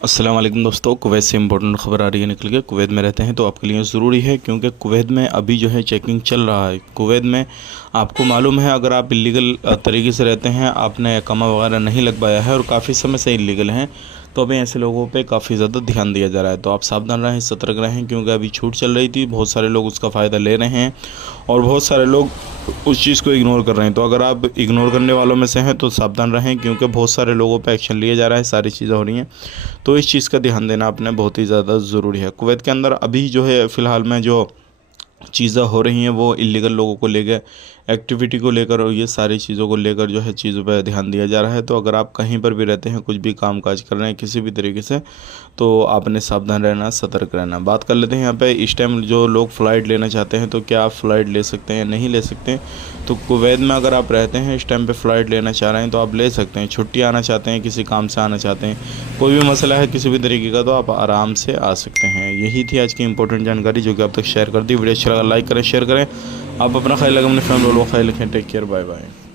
अस्सलाम वालेकुम दोस्तों, कुवैत से इम्पोर्टेंट खबर आ रही है निकल के। कुवैत में रहते हैं तो आपके लिए ज़रूरी है, क्योंकि कुवैत में अभी जो है चेकिंग चल रहा है। कुवैत में आपको मालूम है, अगर आप इलीगल तरीके से रहते हैं, आपने इकामा वगैरह नहीं लगवाया है और काफ़ी समय से इलीगल हैं, तो अभी ऐसे लोगों पे काफ़ी ज़्यादा ध्यान दिया जा रहा है। तो आप सावधान रहें, सतर्क रहें, क्योंकि अभी छूट चल रही थी, बहुत सारे लोग उसका फ़ायदा ले रहे हैं और बहुत सारे लोग उस चीज़ को इग्नोर कर रहे हैं। तो अगर आप इग्नोर करने वालों में से हैं तो सावधान रहें, क्योंकि बहुत सारे लोगों पे एक्शन लिया जा रहा है, सारी चीज़ें हो रही हैं। तो इस चीज़ का ध्यान देना अपने बहुत ही ज़्यादा ज़रूरी है। कुवैत के अंदर अभी जो है फ़िलहाल में जो चीज़ें हो रही हैं वो इलीगल लोगों को लेकर, एक्टिविटी को लेकर और ये सारी चीज़ों को लेकर जो है चीज़ों पर ध्यान दिया जा रहा है। तो अगर आप कहीं पर भी रहते हैं, कुछ भी काम काज कर रहे हैं किसी भी तरीके से, तो आपने सावधान रहना, सतर्क रहना। बात कर लेते हैं यहाँ पे इस टाइम जो लोग फ़्लाइट लेना चाहते हैं, तो क्या आप फ़्लाइट ले सकते हैं, नहीं ले सकते हैं। तो कुवैत में अगर आप रहते हैं, इस टाइम पे फ़्लाइट लेना चाह रहे हैं तो आप ले सकते हैं। छुट्टी आना चाहते हैं, किसी काम से आना चाहते हैं, कोई भी मसला है किसी भी तरीके का, तो आप आराम से आ सकते हैं। यही थी आज की इंपॉर्टेंट जानकारी जो कि आप तक शेयर कर दी। वीडियो अच्छा लगा लाइक करें, शेयर करें। आप अपना ख्याल रखें, अपने फैमिली वालों का ख्याल रखें। Take care, bye bye.